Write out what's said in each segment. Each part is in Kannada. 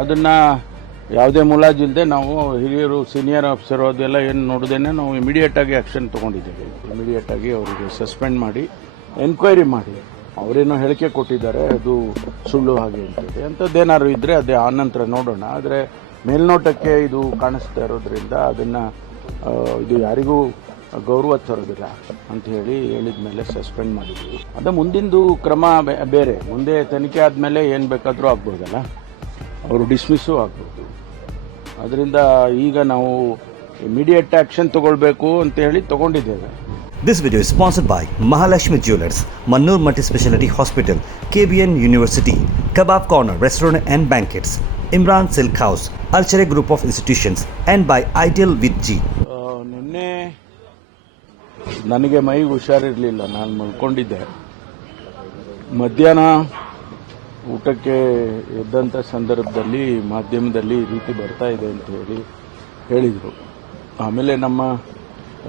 ಅದನ್ನು ಯಾವುದೇ ಮುಲಾಜಿಲ್ಲದೆ ನಾವು ಹಿರಿಯರು ಸೀನಿಯರ್ ಆಫೀಸರು ಅದೆಲ್ಲ ಏನು ನೋಡ್ದೇನೆ ನಾವು ಇಮಿಡಿಯೇಟಾಗಿ ಆ್ಯಕ್ಷನ್ ತೊಗೊಂಡಿದ್ದೇವೆ. ಇಮಿಡಿಯೇಟಾಗಿ ಅವರಿಗೆ ಸಸ್ಪೆಂಡ್ ಮಾಡಿ ಎನ್ಕ್ವೈರಿ ಮಾಡಿ ಅವರೇನೋ ಹೇಳಿಕೆ ಕೊಟ್ಟಿದ್ದಾರೆ ಅದು ಸುಳ್ಳು ಹಾಗೆ ಅಂತೇಳಿ ಅಂಥದ್ದೇನಾದ್ರು ಇದ್ದರೆ ಅದೇ ಆನಂತರ ನೋಡೋಣ. ಆದರೆ ಮೇಲ್ನೋಟಕ್ಕೆ ಇದು ಕಾಣಿಸ್ತಾ ಇರೋದ್ರಿಂದ ಅದನ್ನು ಇದು ಯಾರಿಗೂ ಗೌರವ ತರೋದಿಲ್ಲ ಅಂತ ಹೇಳಿದ ಮೇಲೆ ಸಸ್ಪೆಂಡ್ ಮಾಡಿದ್ವಿ. ಅದು ಮುಂದಿಂದು ಕ್ರಮ ಬೇರೆ. ಮುಂದೆ ತನಿಖೆ ಆದಮೇಲೆ ಏನು ಬೇಕಾದರೂ ಆಗ್ಬೋದಲ್ಲ, ಅವರು ಡಿಸ್ಮಿಸ್ಸು ಆಗ್ಬೋದು. ಅದರಿಂದ ಈಗ ನಾವು ಇಮಿಡಿಯೇಟ್ ಆ್ಯಕ್ಷನ್ ತಗೊಳ್ಬೇಕು ಅಂತ ಹೇಳಿ ತಗೊಂಡಿದ್ದೇವೆ. This video is sponsored by Mahalakshmi Jewelers, Mannur Multi-Speciality Hospital, KBN University, Kebab Corner Restaurant and Banquets, Imran Silk House, Alchere Group of Institutions, and by Ideal with G. ನಿನ್ನೆ ನನಗೆ ಮೈಗೆ ಹುಷಾರಿರಲಿಲ್ಲ, ನಾನು ಮಲ್ಕೊಂಡಿದ್ದೆ. ಮಧ್ಯಾಹ್ನ ಊಟಕ್ಕೆ ಎದ್ದಂಥ ಸಂದರ್ಭದಲ್ಲಿ ಮಾಧ್ಯಮದಲ್ಲಿ ಈ ರೀತಿ ಬರ್ತಾ ಇದೆ ಅಂತ ಹೇಳಿದರು. ಆಮೇಲೆ ನಮ್ಮ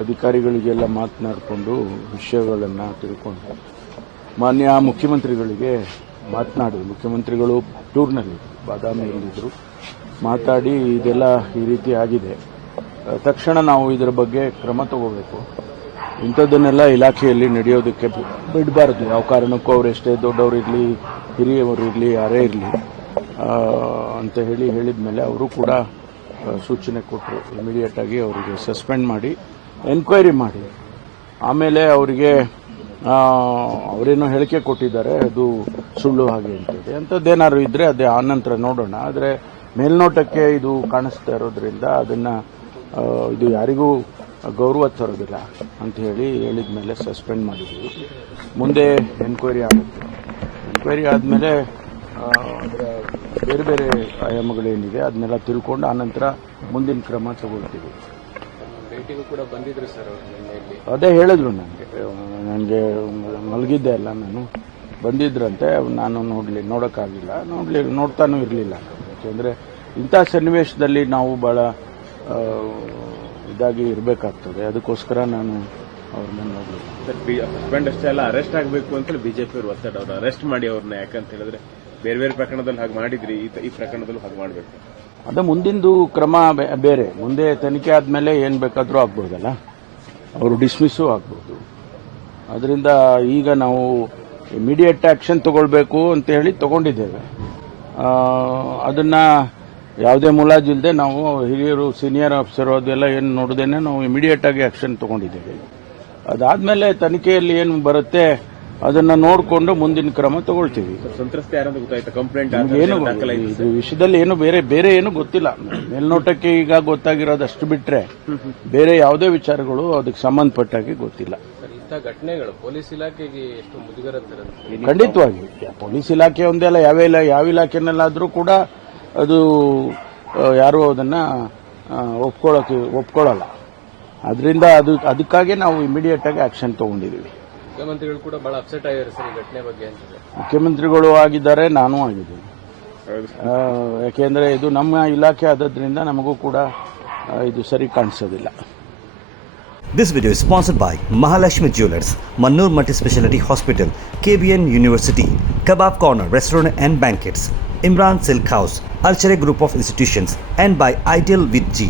ಅಧಿಕಾರಿಗಳಿಗೆಲ್ಲ ಮಾತನಾಡಿಕೊಂಡು ವಿಷಯಗಳನ್ನು ತಿಳ್ಕೊಂಡು ಮಾನ್ಯ ಮುಖ್ಯಮಂತ್ರಿಗಳಿಗೆ ಮುಖ್ಯಮಂತ್ರಿಗಳು ಟೂರ್ನಲ್ಲಿ ಬಾದಾಮಿಯಲ್ಲಿದ್ದರು. ಮಾತಾಡಿ ಇದೆಲ್ಲ ಈ ರೀತಿ ಆಗಿದೆ, ತಕ್ಷಣ ನಾವು ಇದರ ಬಗ್ಗೆ ಕ್ರಮ ತಗೋಬೇಕು, ಇಂಥದ್ದನ್ನೆಲ್ಲ ಇಲಾಖೆಯಲ್ಲಿ ನಡೆಯೋದಕ್ಕೆ ಬಿಡಬಾರ್ದು. ಯಾವ ಕಾರಣಕ್ಕೂ ಅವರು ಎಷ್ಟೇ ದೊಡ್ಡವರಿರಲಿ, ಹಿರಿಯವರು ಇರಲಿ, ಯಾರೇ ಇರಲಿ ಅಂತ ಹೇಳಿದ ಮೇಲೆ ಅವರು ಕೂಡ ಸೂಚನೆ ಕೊಟ್ಟರು. ಇಮಿಡಿಯೇಟಾಗಿ ಅವರಿಗೆ ಸಸ್ಪೆಂಡ್ ಮಾಡಿ ಎನ್ಕ್ವೈರಿ ಮಾಡಿ ಆಮೇಲೆ ಅವರಿಗೆ ಅವರೇನೋ ಹೇಳಿಕೆ ಕೊಟ್ಟಿದ್ದಾರೆ ಅದು ಸುಳ್ಳು ಹಾಗೆ ಅಂತೇಳಿ ಅಂಥದ್ದೇನಾದ್ರು ಇದ್ದರೆ ಅದೇ ಆನಂತರ ನೋಡೋಣ. ಆದರೆ ಮೇಲ್ನೋಟಕ್ಕೆ ಇದು ಕಾಣಿಸ್ತಾ ಇರೋದ್ರಿಂದ ಅದನ್ನು ಇದು ಯಾರಿಗೂ ಗೌರವ ತರೋದಿಲ್ಲ ಅಂತ ಹೇಳಿದ ಮೇಲೆ ಸಸ್ಪೆಂಡ್ ಮಾಡಿದ್ವಿ. ಮುಂದೆ ಎನ್ಕ್ವೈರಿ ಆಗುತ್ತೆ. ಎನ್ಕ್ವೈರಿ ಆದಮೇಲೆ ಅದರ ಬೇರೆ ಬೇರೆ ಆಯಾಮಗಳೇನಿದೆ ಅದನ್ನೆಲ್ಲ ತಿಳ್ಕೊಂಡು ಆನಂತರ ಮುಂದಿನ ಕ್ರಮ ತಗೊಳ್ತೀವಿ. ಭೇಟಿಗೂ ಕೂಡ ಬಂದಿದ್ರು ಸರ್, ಅದೇ ಹೇಳಿದ್ರು ನನಗೆ ಮಲಗಿದ್ದೆ ಅಲ್ಲ, ನಾನು ಬಂದಿದ್ರಂತೆ. ನಾನು ನೋಡೋಕ್ಕಾಗಿಲ್ಲ, ನೋಡ್ತಾನೂ ಇರಲಿಲ್ಲ. ಯಾಕೆಂದರೆ ಇಂಥ ಸನ್ನಿವೇಶದಲ್ಲಿ ನಾವು ಭಾಳ ಇದಾಗಿ ಇರಬೇಕಾಗ್ತದೆ, ಅದಕ್ಕೋಸ್ಕರ ನಾನು ಅವ್ರನ್ನ ನೋಡಲಿಲ್ಲ. ಹಸ್ಬೆಂಡ್ ಅಷ್ಟೇ ಅಲ್ಲ, ಅರೆಸ್ಟ್ ಆಗಬೇಕು ಅಂತೇಳಿ ಬಿಜೆಪಿ ಅವರು ಒತ್ತಡ, ಅವ್ರು ಅರೆಸ್ಟ್ ಮಾಡಿ ಅವ್ರನ್ನ. ಯಾಕಂತ ಹೇಳಿದ್ರೆ ಬೇರೆ ಬೇರೆ ಪ್ರಕರಣದಲ್ಲಿ ಹಾಗೆ ಮಾಡಿದ್ರಿ, ಈ ಪ್ರಕರಣದಲ್ಲೂ ಹಾಗೆ ಮಾಡಬೇಕು. ಅದು ಮುಂದಿಂದು ಕ್ರಮ ಬೇರೆ. ಮುಂದೆ ತನಿಖೆ ಆದಮೇಲೆ ಏನು ಬೇಕಾದರೂ ಆಗ್ಬೋದಲ್ಲ, ಅವರು ಡಿಸ್ಮಿಸ್ಸು ಆಗ್ಬೋದು. ಅದರಿಂದ ಈಗ ನಾವು ಇಮಿಡಿಯೇಟ್ ಆ್ಯಕ್ಷನ್ ತಗೊಳ್ಬೇಕು ಅಂತ ಹೇಳಿ ತಗೊಂಡಿದ್ದೇವೆ. ಅದನ್ನು ಯಾವುದೇ ಮುಲಾಜಿಲ್ಲದೆ ನಾವು ಹಿರಿಯರು ಸೀನಿಯರ್ ಆಫೀಸರು ಅದೆಲ್ಲ ಏನು ನೋಡ್ದೇನೆ ನಾವು ಇಮಿಡಿಯೇಟಾಗಿ ಆ್ಯಕ್ಷನ್ ತಗೊಂಡಿದ್ದೇವೆ. ಅದಾದಮೇಲೆ ತನಿಖೆಯಲ್ಲಿ ಏನು ಬರುತ್ತೆ ಅದನ್ನು ನೋಡಿಕೊಂಡು ಮುಂದಿನ ಕ್ರಮ ತಗೊಳ್ತೀವಿ. ಸಂತ್ರಸ್ತ ಯಾರಂತ ಗೊತ್ತಾಯ್ತು? ಕಂಪ್ಲೇಂಟ್ ಏನು ಇದು ವಿಷಯದಲ್ಲಿ ಏನು ಬೇರೆ ಏನು ಗೊತ್ತಿಲ್ಲ. ಮೇಲ್ನೋಟಕ್ಕೆ ಈಗ ಗೊತ್ತಾಗಿರೋದು ಅಷ್ಟು ಬಿಟ್ಟರೆ ಬೇರೆ ಯಾವುದೇ ವಿಚಾರಗಳು ಅದಕ್ಕೆ ಸಂಬಂಧಪಟ್ಟಾಗಿ ಗೊತ್ತಿಲ್ಲ. ಇಂಥ ಘಟನೆಗಳು ಪೊಲೀಸ್ ಇಲಾಖೆಗೆ ಎಷ್ಟು ಮುಜುಗರ ತರುತ್ತೆ? ಖಂಡಿತವಾಗಿ ಪೊಲೀಸ್ ಇಲಾಖೆ ಒಂದೇ ಅಲ್ಲ, ಯಾವ ಇಲಾಖೆನಲ್ಲಾದರೂ ಕೂಡ ಅದು ಯಾರೂ ಅದನ್ನು ಒಪ್ಕೊಳ್ಳಲ್ಲ. ಅದರಿಂದ ಅದಕ್ಕಾಗಿ ನಾವು ಇಮಿಡಿಯೇಟಾಗಿ ಆ್ಯಕ್ಷನ್ ತೊಗೊಂಡಿದ್ದೀವಿ. ಮುಖ್ಯಮಂತ್ರಿಗಳು ಕೂಡ ಬಹಳ ಅಪ್ಸೆಟ್ ಆಗಿದ್ದಾರೆ ಸರ್ ಈ ಘಟನೆ ಬಗ್ಗೆ ಅಂತಿದೆ. ಮುಖ್ಯಮಂತ್ರಿಗಳು ಆಗಿದ್ದಾರೆ, ನಾನೂ ಆಗಿದ್ದೀನಿ. ಯಾಕೆಂದರೆ ಇದು ನಮ್ಮ ಇಲಾಖೆ ಆದದ್ರಿಂದ ನಮಗೂ ಕೂಡ ಇದು ಸರಿ ಕಾಣಿಸೋದಿಲ್ಲ. This video is sponsored by Mahalakshmi Jewelers, Mannur Multi-Speciality Hospital, KBN University, Kebab Corner Restaurant and Banquets, Imran Silk House, Alchere Group of Institutions, and by Ideal with G.